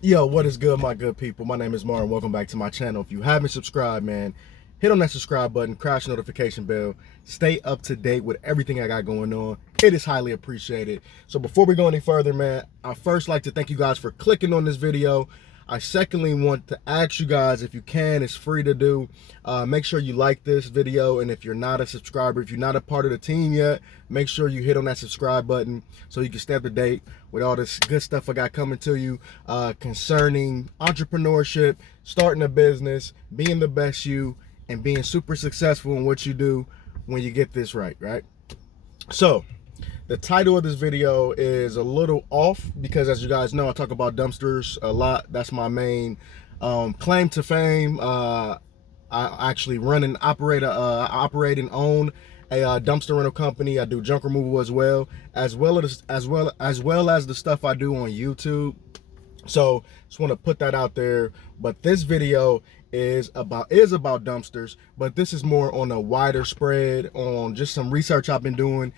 Yo, what is good, my good people? My name is Martin. Welcome back to my channel. If you haven't subscribed, man, hit on that subscribe button, crash notification bell. Stay up to date with everything I got going on. It is highly appreciated. So before we go any further, man, I first like to thank you guys for clicking on this video. I secondly want to ask you guys, if you can, it's free to do. Make sure you like this video, and if you're not a subscriber, if you're not a part of the team yet, make sure you hit on that subscribe button so you can stay up to date with all this good stuff I got coming to you concerning entrepreneurship, starting a business, being the best you, and being super successful in what you do when you get this right? So the title of this video is a little off because, as you guys know, I talk about dumpsters a lot. That's my main claim to fame. I actually run and operate and own a dumpster rental company. I do junk removal as well as the stuff I do on YouTube. So just want to put that out there. But this video is about dumpsters, but this is more on a wider spread on just some research I've been doing,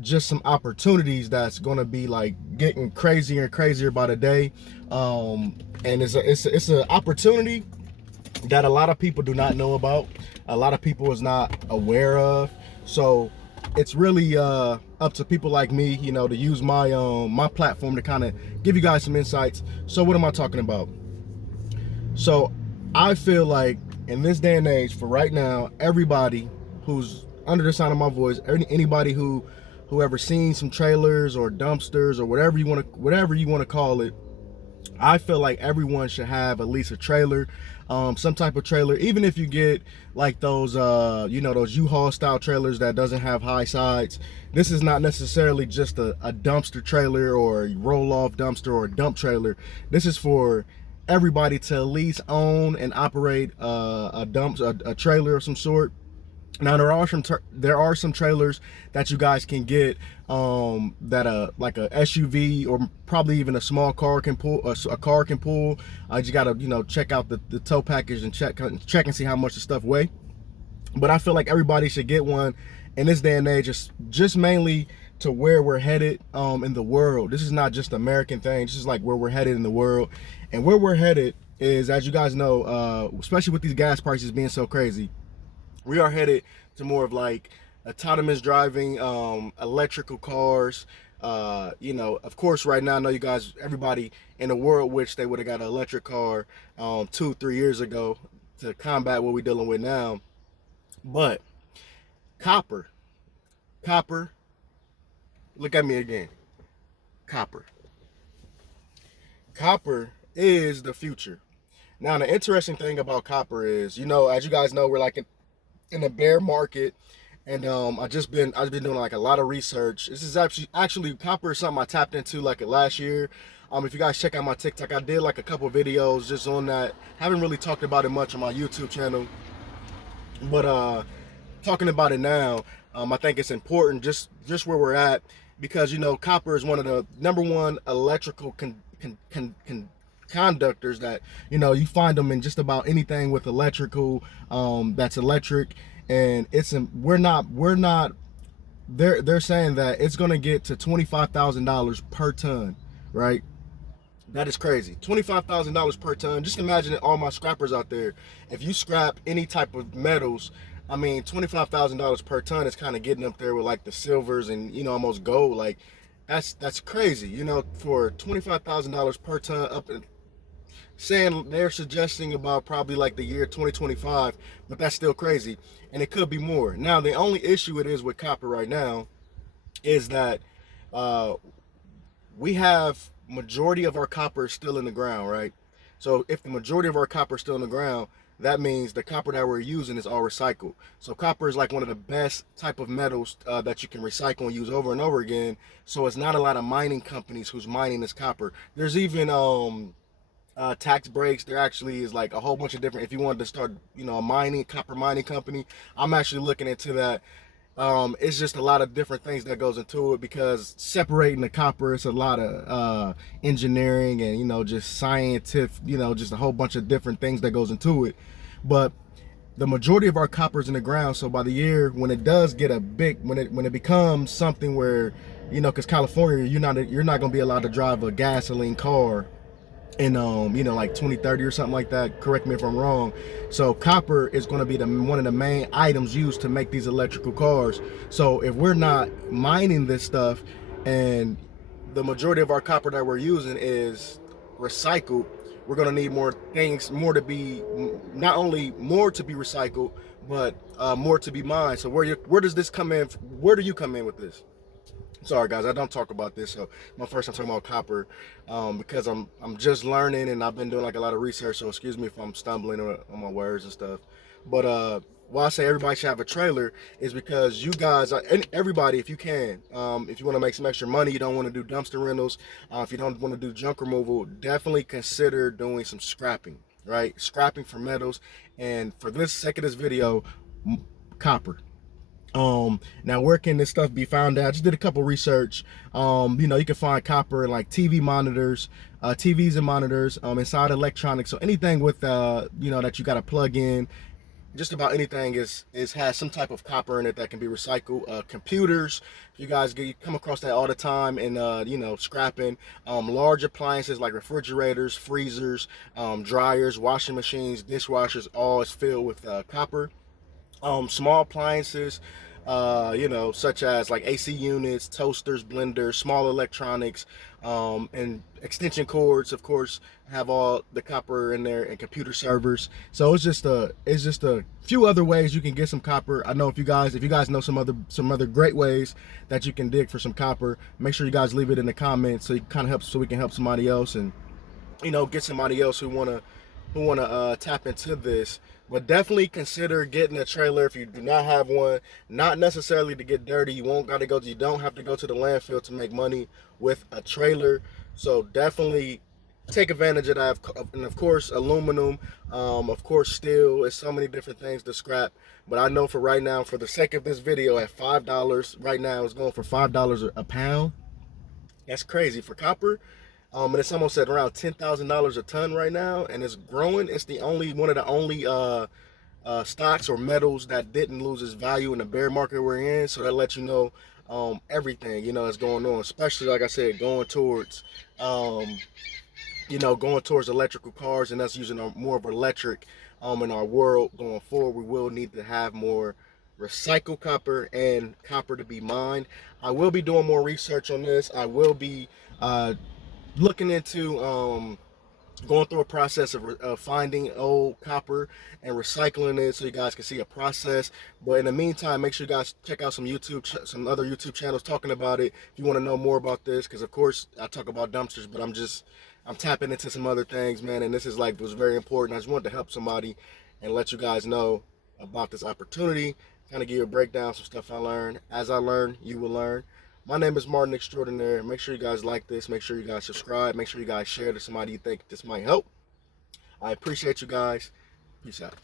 just some opportunities that's gonna be like getting crazier and crazier by the day. And it's an opportunity that a lot of people do not know about, a lot of people is not aware of. So it's really up to people like me, you know, to use my my platform to kind of give you guys some insights. So what am I talking about? So I feel like in this day and age, for right now, everybody who's under the sound of my voice, anybody who ever seen some trailers or dumpsters or whatever you want to call it, I feel like everyone should have at least a trailer, some type of trailer. Even if you get like those, you know, those U-Haul style trailers that doesn't have high sides. This is not necessarily just a dumpster trailer or a roll-off dumpster or a dump trailer. This is for everybody to at least own and operate a trailer of some sort. Now there are some trailers that you guys can get that like a SUV or probably even a small car can pull. A car can pull. You gotta, you know, check out the tow package and check and see how much the stuff weigh. But I feel like everybody should get one in this day and age, just mainly to where we're headed in the world. This is not just an American thing. This is like where we're headed in the world. And where we're headed is, as you guys know, especially with these gas prices being so crazy, we are headed to more of like autonomous driving, electrical cars. You know, of course, right now, I know you guys, everybody in the world wish they would have got an electric car 2-3 years ago to combat what we're dealing with now. But copper, look at me again. Copper is the future. Now, the interesting thing about copper is, you know, as you guys know, we're like in a bear market, and I've been doing like a lot of research. This is actually copper is something I tapped into like last year. If you guys check out my TikTok, I did like a couple videos just on that. Haven't really talked about it much on my YouTube channel, but talking about it now, I think it's important just where we're at, because, you know, copper is one of the #1 electrical conductors that, you know, you find them in just about anything with electrical, that's electric. And they're saying that it's going to get to $25,000 per ton, right? That is crazy. $25,000 per ton. Just imagine all my scrappers out there. If you scrap any type of metals, I mean, $25,000 per ton is kind of getting up there with like the silvers and, you know, almost gold. Like that's crazy, you know, for $25,000 per ton. Up in, saying they're suggesting about probably like the year 2025, but that's still crazy, and it could be more. Now, the only issue it is with copper right now is that we have majority of our copper still in the ground, right? So if the majority of our copper is still in the ground, that means the copper that we're using is all recycled. So copper is like one of the best type of metals that you can recycle and use over and over again. So it's not a lot of mining companies who's mining this copper. There's even tax breaks. There actually is like a whole bunch of different, if you wanted to start, you know, a copper mining company, I'm actually looking into that. It's just a lot of different things that goes into it, because separating the copper, it's a lot of engineering and, you know, just scientific, you know, just a whole bunch of different things that goes into it. But the majority of our copper is in the ground. So by the year, when it does get when it becomes something where, you know, because California, you're not going to be allowed to drive a gasoline car in you know, like 2030 or something like that. Correct me if I'm wrong. So copper is going to be one of the main items used to make these electrical cars. So if we're not mining this stuff, and the majority of our copper that we're using is recycled, we're going to need more things, more to be, not only more to be recycled, but more to be mined. So where does this come in? Where do you come in with this? Sorry guys, I don't talk about this. So my first time talking about copper, because I'm just learning, and I've been doing like a lot of research. So excuse me if I'm stumbling on my words and stuff. But why I say everybody should have a trailer is because you guys, and everybody, if you can, if you want to make some extra money, you don't want to do dumpster rentals, if you don't want to do junk removal, definitely consider doing some scrapping, right? Scrapping for metals. And for this sake of this video, copper. Now where can this stuff be found at? I just did a couple research. You know, you can find copper in like TV monitors, TVs and monitors, inside electronics. So anything with you know, that you got to plug in, just about anything is has some type of copper in it that can be recycled. Computers, you guys come across that all the time, and you know, scrapping. Large appliances like refrigerators, freezers, dryers, washing machines, dishwashers, all is filled with copper. Small appliances, you know, such as like AC units, toasters, blenders, small electronics, and extension cords, of course, have all the copper in there, and computer servers. So it's just a few other ways you can get some copper. I know if you guys know some other great ways that you can dig for some copper, make sure you guys leave it in the comments, so you kind of help, so we can help somebody else, and you know, get somebody else who wanna tap into this. But definitely consider getting a trailer if you do not have one. Not necessarily to get dirty. You don't have to go to the landfill to make money with a trailer. So definitely take advantage of that. And of course, aluminum, of course, steel. There's so many different things to scrap. But I know for right now, for the sake of this video, at $5 right now, it's going for $5 a pound. That's crazy for copper. And it's almost at around $10,000 a ton right now, and it's growing. It's one of the only stocks or metals that didn't lose its value in the bear market we're in. So that lets you know everything, you know, that's going on, especially like I said, going towards you know, going towards electrical cars, and us using more of electric in our world going forward. We will need to have more recycled copper and copper to be mined. I will be doing more research on this. I will be looking into going through a process of finding old copper and recycling it, so you guys can see a process. But in the meantime, make sure you guys check out some other YouTube channels talking about it if you want to know more about this, because of course I talk about dumpsters, but I'm tapping into some other things, man, and this is like was very important. I just wanted to help somebody and let you guys know about this opportunity, kind of give you a breakdown, some stuff I learned. As I learn, you will learn. My name is Martin Extraordinaire. Make sure you guys like this. Make sure you guys subscribe. Make sure you guys share to somebody you think this might help. I appreciate you guys. Peace out.